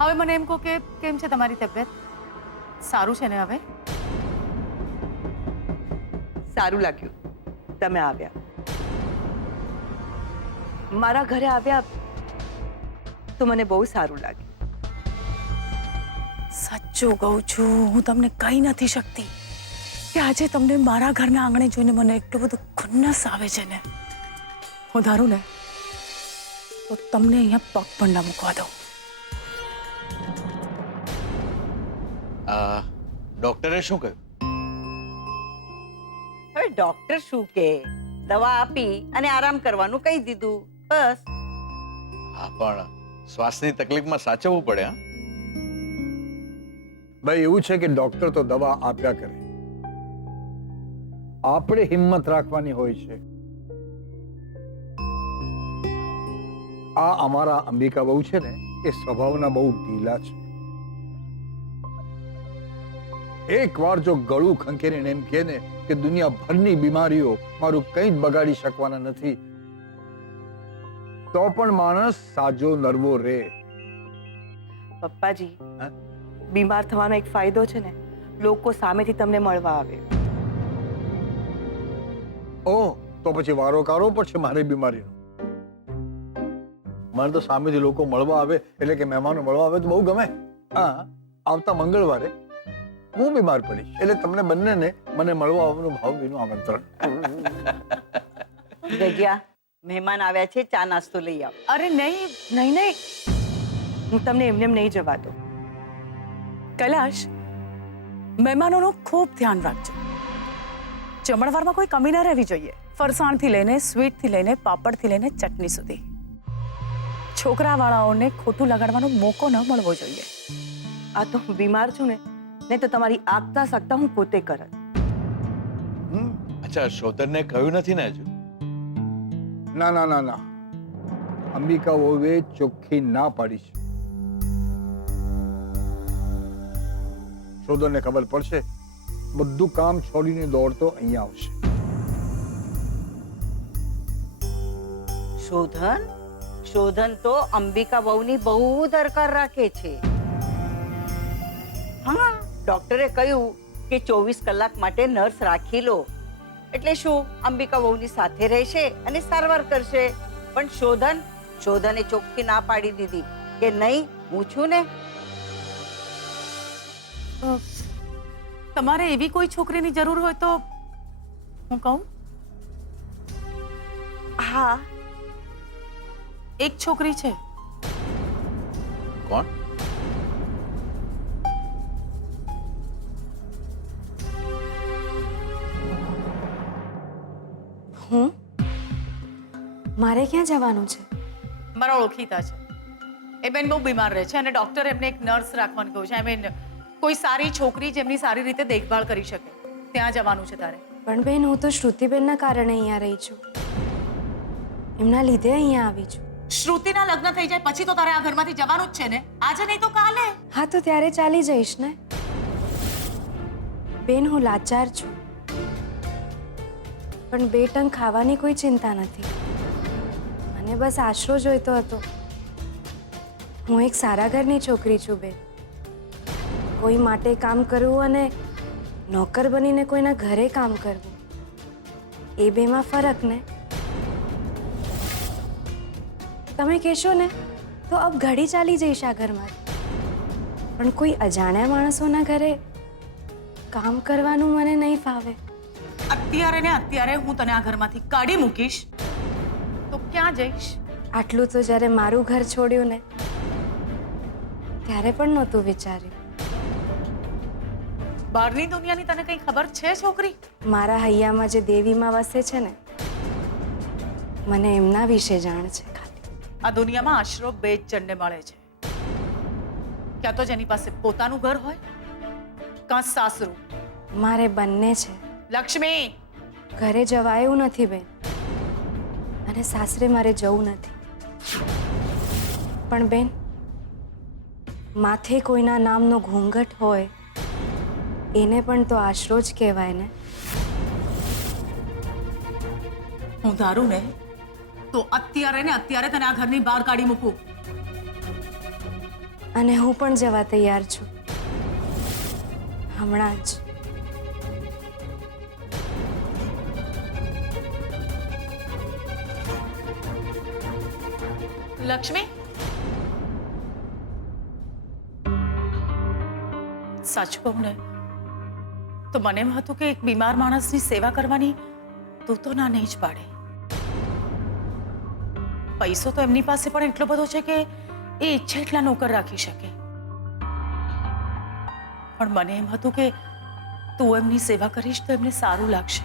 હવે મને એમ કહો કે કેમ છે તમારી તબિયત? સારું છે ને હવે? સારું લાગ્યું તમે આવ્યા. મારા ઘરે આવ્યા તો મને બહુ સારું લાગ્યું. સાચું કહું છું, હું તમને કહી નથી શકતી કે આજે તમને મારા ઘરના આંગણે જોઈને મને એટલું બધું ખુન્નસ આવે છે ને. હું ધારું ને તો તમને અહીંયા પગ પણ ના મૂકવા દઉં. ડોક્ટરે શું કહ્યું? હવે ડોક્ટર શું કે, દવા આપી અને આરામ કરવાનું કહી દીધું, બસ. હા, પણ શ્વાસની તકલીફમાં સાચવવું પડે. હા, ભાઈ એવું છે કે ડોક્ટર તો દવા આપ્યા કરે, આપણે હિંમત રાખવાની હોય છે. આ અમારા અંબિકા બહુ છે ને એ સ્વભાવના બહુ ઢીલા છે. એક વાર જો ગળું ખંખેરીને એમ કહે ને કે દુનિયાભરની બીમારીઓ મારું કંઈ જ બગાડી શકવાના નથી, તો પણ માણસ સાજો નરવો રહે. પપ્પાજી, બીમાર થવાનો એક ફાયદો છે ને, લોકો સામેથી તમને મળવા આવે. ઓહ, તો પછી વારો કાઢવો પડશે મારે બીમારીનો. મને તો સામેથી લોકો મળવા આવે એટલે કે મહેમાનો મળવા આવે તો બહુ ગમે. હા, આવતા મંગળવારે હું બીમાર પડીશ એટલે તમને બંનેને મને મળવા આવવાનું ભાવભીનું આમંત્રણ. જગ્યા મહેમાન આવ્યા છે, ચા નાસ્તો લઈ આવો. અરે નહીં નહીં નહીં, હું તમને એમને નહીં જવા દઉં. કૈલાશ, મહેમાનોનું ખૂબ ધ્યાન રાખજો. જમણવારમાં કોઈ કમી ન રહેવી જોઈએ. ફરસાણથી લઈને સ્વીટથી લઈને પાપડથી લઈને ચટણી સુધી. છોકરાવાળાઓને ખોટું લગાડવાનો મોકો ન મળવો જોઈએ. આ તો હું બીમાર છું ને, નહીં તો તમારી આગતા સાગતા હું પોતે કરત. અચ્છા, શોધનને કહ્યું નથી ને હજુ? ના ના ના ના, અંબિકા વહુએ ચોખ્ખી ના પાડી છે. શોધનને ખબર પડશે, બધું કામ છોડીને દોડતો અહીંયા આવશે. શોધન તો અંબિકા બહુની બહુ દરકાર રાખે છે. હા, ડોક્ટરે કહ્યું કે 24 કલાક માટે નર્સ રાખી લો, એટલે શું અંબિકા બહુની સાથે રહેશે અને સારવાર કરશે. પણ શોધને ચોખ્ખી ના પાડી દીધી કે નહીં, હું છું ને. તમારે એવી કોઈ છોકરીની જરૂર હોય તો હું કહું? હા, એક છોકરી છે. કોણ? હું? મારે ક્યાં જવાનું છે? મારા ઓળખીતા છે. એ બેન બહુ બીમાર રહે છે અને ડોક્ટર એમને એક નર્સ રાખવાનું કહ્યું છે. આઈ મીન કોઈ સારી છોકરી જેમની સારી રીતે દેખભાળ કરી શકે, ત્યાં જવાનું છે તારે. પણ બેન, હું તો શ્રુતિબેનના કારણે અહીંયા રહી છું. એમના લીધે અહીંયા આવી છું. શ્રુતિના લગ્ન થઈ જાય પછી તો તારે આ ઘરમાંથી જવાનું જ છે ને? આજે નહીં તો કાલે. હા, તો ત્યારે ચાલી જઈશ ને. બેન, હું લાચાર છું, પણ 2 ટંક ખાવાની કોઈ ચિંતા નથી. મને બસ આશરો જોઈતો હતો. હું એક સારા ઘરની છોકરી છું બેન. કોઈ માટે કામ કરવું અને નોકર બનીને કોઈના ઘરે કામ કરવું, એ બેમાં ફરક ને. તમે કહેશો ને તો અબ ઘડી ચાલી જઈશ આ ઘરમાંથી, પણ કોઈ અજાણ્યા માણસોના ઘરે કામ કરવાનું મને નહીં ફાવે. અત્યારે ને અત્યારે હું તને આ ઘરમાંથી કાઢી મૂકીશ તો ક્યાં જઈશ? આટલું તો જ્યારે મારું ઘર છોડ્યું ને ત્યારે પણ નહોતું વિચાર્યું. બહારની દુનિયાની તને કંઈ ખબર છે છોકરી? મારા હૈયામાં જે દેવીમાં વસે છે ને, મને એમના વિશે જાણ છે. આ દુનિયામાં આશરો 2 જ જણને મળે છે. ક્યાં તો જેની પાસે પોતાનું ઘર હોય, કાં સાસરું. મારે બંને છે. લક્ષ્મી, ઘરે જવાયું નથી બેન, અને સાસરે મારે જવું નથી. પણ બેન, માથે કોઈના નામનો ઘૂંઘટ હોય એને પણ તો આશરો જ કહેવાય ને. હું ધારું ને તો અત્યારે ને અત્યારે તને આ ઘરની બહાર કાઢી મૂકું. અને હું પણ જવા તૈયાર છું, હમણાં જ. લક્ષ્મી, સાચું કહું ને તો મને એમ હતું કે એક બીમાર માણસની સેવા કરવાની તું તો ના નહીં જ પાડે. પૈસો તો એમની પાસે પણ એટલો બધો છે કે એ ઈચ્છે એટલા નોકર રાખી શકે, પણ મને એમ હતું કે તું એમની સેવા કરીશ તો એમને સારું લાગશે.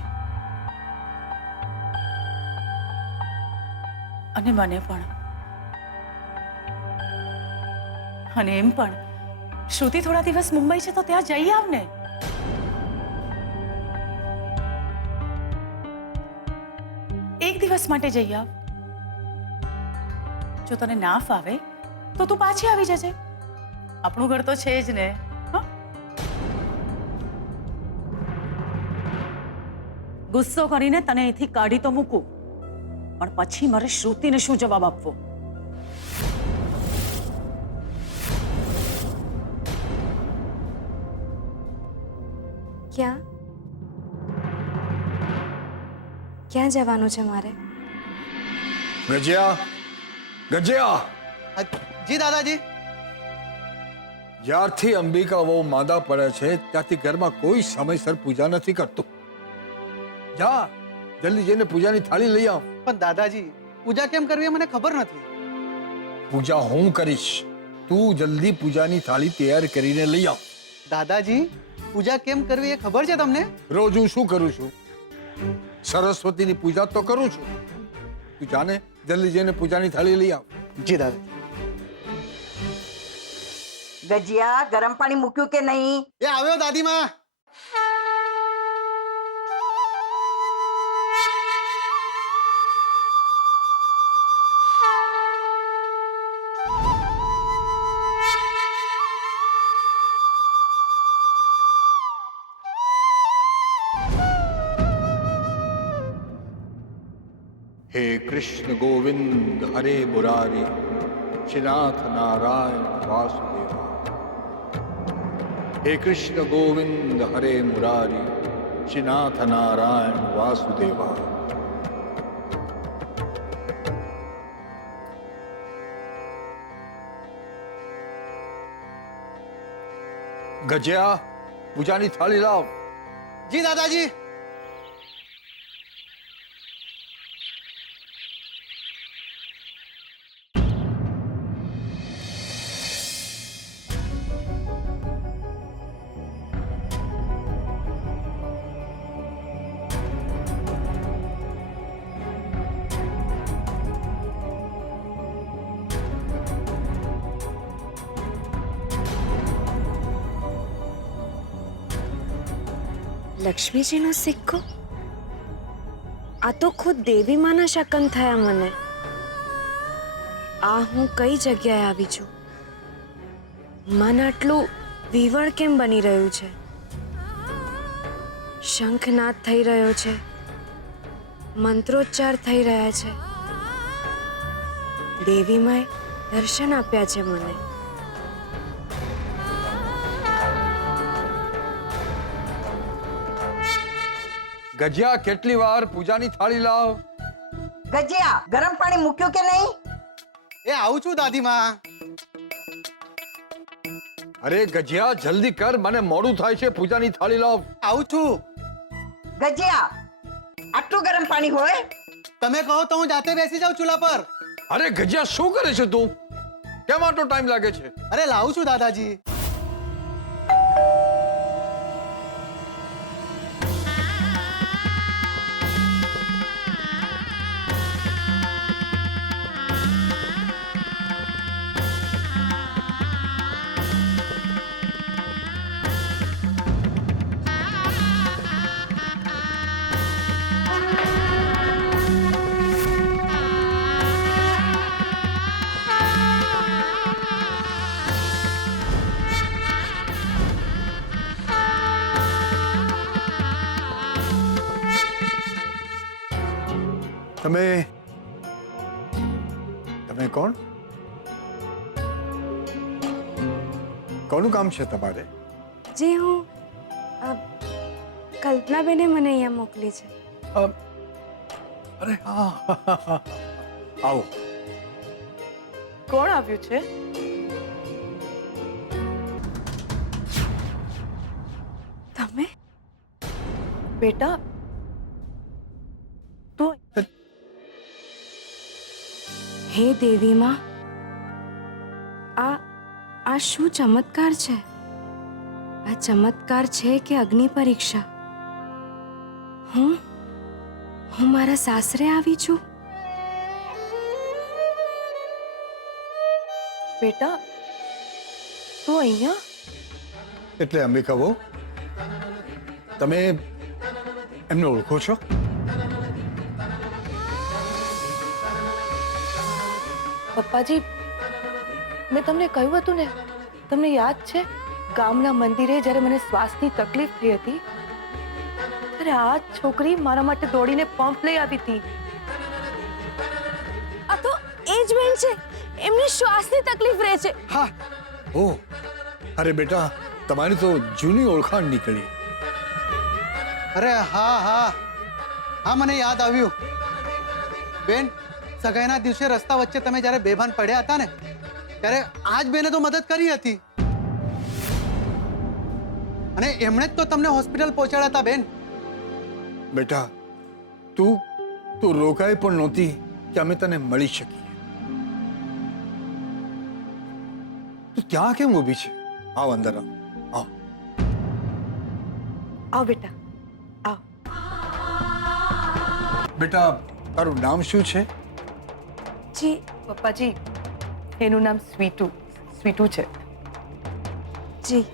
અને મને પણ. અને એમ પણ શ્રુતિ થોડા દિવસ મુંબઈ છે તો ત્યાં જઈ આવ ને. એક દિવસ માટે જઈ આવ. જો તને ના ફાવે તો તું પાછી આવી જજે. આપણું ઘર તો છે જ ને. હં? ગુસ્સો કરીને તને અહીંથી કાઢી તો મૂકું, પણ પછી મારે શ્રુતિને શું જવાબ આપવો? ક્યાં ક્યાં જવાનું છે મારે? ગજિયા, ગજિયા, જી દાદાજી. જ્યારથી અંબિકા બહુ માંદા પડે છે ત્યારથી ઘરમાં કોઈ સમયસર પૂજા નથી કરતું. જા જલ્દી જઈને પૂજાની થાળી લઈ આવ. પણ દાદાજી, પૂજા કેમ કરવી એ મને ખબર નથી. પૂજા હું કરીશ, તું જલ્દી પૂજાની થાળી તૈયાર કરીને લઈ આવ. દાદાજી, પૂજા કેમ કરવી એ ખબર છે તમને? રોજ હું શું કરું છું? સરસ્વતીની પૂજા તો કરું છું. તું જાને જલ્દી જઈને પૂજાની થાળી લઈ આવ. જી દાદાજી. ગજિયા, ગરમ પાણી મૂક્યું કે નહીં? એ આવ્યો દાદીમાં. हे कृष्ण गोविंद हरे मुरारी श्रीनाथ नारायण वासुदेवा. हे कृष्ण गोविंद हरे मुरारी श्रीनाथ नारायण वासुदेवा. ગજ્યા, પૂજાની થાળી લાવ. જી દાદાજી. લક્ષ્મીજીનો સિક્કો? આ તો ખુદ દેવી માના શકન થયા મને. આ હું કઈ જગ્યાએ આવી છું? મન આટલું વિવળ કેમ બની રહ્યું છે? શંખનાદ થઈ રહ્યો છે, મંત્રોચ્ચાર થઈ રહ્યા છે. દેવીમાએ દર્શન આપ્યા છે મને. ગજ્યા, કેટલી વાર? પૂજાની થાળી લાવ. ગજિયા, ગરમ પાણી મૂક્યું કે નહીં? એ આવું છું દાદીમાં. અરે ગજ્યા, જલ્દી કર, મને મોડું થાય છે. પૂજાની થાળી લાવ. આવું છું. ગજિયા, આટલું ગરમ પાણી હોય? તમે કહો તો હું જાતે બેસી જાઉં ચૂલા પર. અરે ગજ્યા, શું કરે છે તું? કેમ આટલો ટાઈમ લાગે છે? અરે લાવું છું દાદાજી. તમે કોણ? કોનું કામ છે તમારે? જી હું કલ્પનાબેને મને અહીંયા મોકલી છે. અ, અરે હા આવો. કોણ આવ્યું છે? તમે બેટા તું હે દેવી માં, આ શું ચમત્કાર છે? આ ચમત્કાર છે કે અગ્નિ પરીક્ષા? હું મારા સાસરે આવી છું. બેટા તું અહીંયા? એટલે અંબિકા બહુ, તમે એમને ઓળખો છો? પપ્પાજી, મેં તમને કહ્યું હતું ને, તમને યાદ છે ગામના મંદિરે જ્યારે મને શ્વાસની તકલીફ થઈ હતી ત્યારે આ છોકરી મારા માટે દોડીને પંપ લઈ આવી હતી. આ તો એ જ બેન છે, એમને શ્વાસની તકલીફ રહે છે. હા. ઓ અરે બેટા, તમારી તો જૂની ઓળખાણ નીકળી. અરે હા હા હા, મને યાદ આવ્યું. બેન, સગાઈના દિવસે રસ્તા વચ્ચે તમે જ્યારે બેભાન પડ્યા હતા ને, ત્યારે આજ બેને તો મદદ કરી હતી. અને એમણે જ તો તમને હોસ્પિટલ પહોંચાડ્યા હતા બેન. બેટા, તું રોકાઈ પણ નહોતી કે અમે તને મળી શકીએ. તું ત્યાં કેમ ઊભી છે? આવ અંદર આવ. આવ. આવ બેટા આવ. બેટા, તારું નામ શું છે? જી પપ્પાજી, એનું નામ સ્વીટુ છે. જી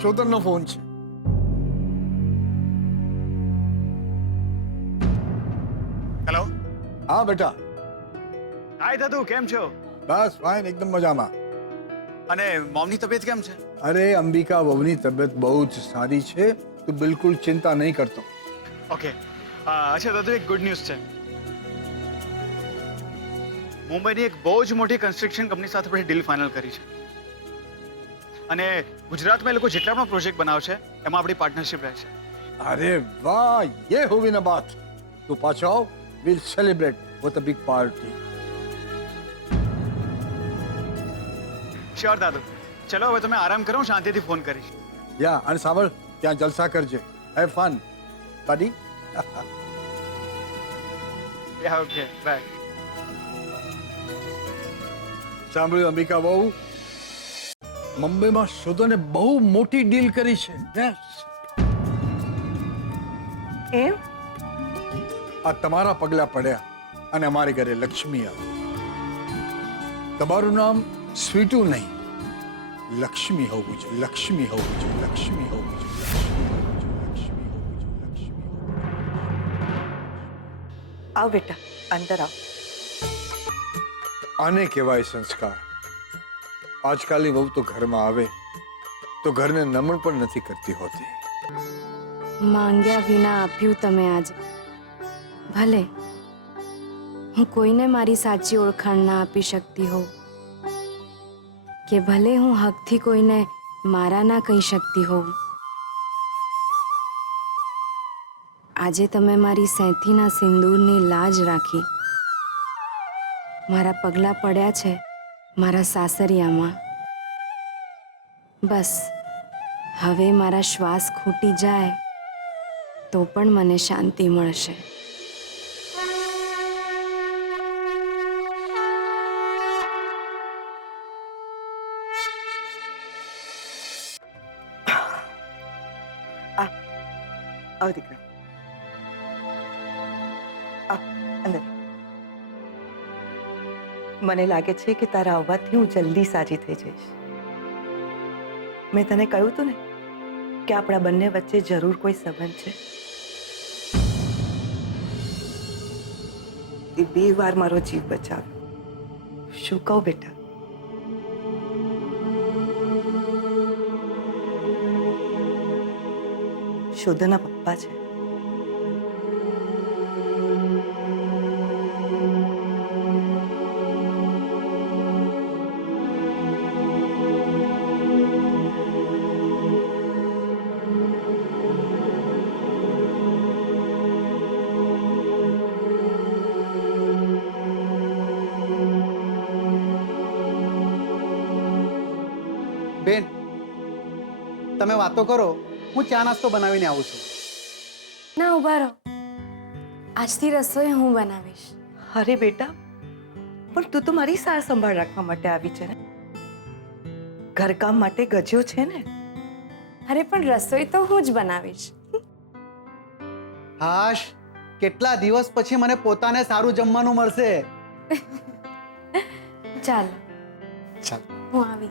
શોધનનો ફોન છે. હેલો. હા બેટા. હાય દાદુ, કેમ છો? બસ ફાઇન, એકદમ મજામાં. અને મોમની તબિયત કેમ છે? અરે અંબિકા બહુની તબિયત બહુ જ સારી છે, તું બિલકુલ ચિંતા નહીં કરતો. ઓકે. અચ્છા દાદુ, એક ગુડ ન્યૂઝ છે. મુંબઈની એક બહુ જ મોટી કન્સ્ટ્રક્શન કંપની સાથે આપણે ડીલ ફાઇનલ કરી છે. અને ગુજરાતમાં એ લોકો જેટલા પણ પ્રોજેક્ટ બનાવશે એમાં આપણી પાર્ટનરશિપ રહેશે. અરે વાહ, ये हुई ना बात. તું પાછો આવ, we'll celebrate with a big party. Sure દાદુ. ચલો હવે તમે આરામ કરો, હું શાંતિથી ફોન કરીશ. યા, અને સાંભળ, ત્યાં જલસા કરજે. હેવ ફન બડી. યા, ઓકે, બાય. સાંભળ્યું અંબિકા બહુ, મુંબઈમાં શોધને બહુ મોટી ડીલ કરી છે. યસ. એમ? આ તમારા પગલા પડ્યા અને અમારી ઘરે લક્ષ્મી આવી. તમારું નામ સ્વીટુ નહીં, લક્ષ્મી હોવું જોઈએ. લક્ષ્મી હોવું જોઈએ. લક્ષ્મી હોવું જોઈએ. લક્ષ્મી હોવું જોઈએ. આવ બેટા, અંદર આવ. આને કહેવાય સંસ્કાર. આજકાલની વહુ તો ઘરમાં આવે તો ઘરને નમણ પણ નથી કરતી હોતી. માંગ્યા વિના આપ્યું તમે આજે. ભલે હું કોઈને મારી સાચી ઓળખાણ ના આપી શકતી હોઉં, કે ભલે હું હકથી કોઈને મારા ના કહી શકતી હોઉં, આજે તમે મારી સેંથીના સિંદૂરની લાજ રાખી. મારા પગલાં પડ્યા છે મારા સાસરિયામાં. બસ હવે મારા શ્વાસ ખૂટી જાય તો પણ મને શાંતિ મળશે. આવ દીકરા, આવ અંદર. મને લાગે છે કે તારા આવવાથી હું જલ્દી સાજી થઈ જઈશ. મેં તને કહ્યું હતું ને કે આપણા બંને વચ્ચે જરૂર કોઈ સંબંધ છે. તે 2 વાર મારો જીવ બચાવ્યો. શું કહું બેટા? શોધના પપ્પા છે. તમે વાતો કરો, હું ચા નાસ્તો બનાવીને આવું છું. ના ઊભા રહો, આજથી રસોઈ હું બનાવીશ. અરે બેટા, પણ તું તો મારી સાર સંભાળ રાખવા માટે આવી છે ને, ઘરકામ માટે ગજ્યો છે ને. અરે પણ રસોઈ તો હું જ બનાવીશ. હાશ, કેટલા દિવસ પછી મને પોતાને સારું જમવાનું મળશે. ચાલો ચાલ. હું આવી.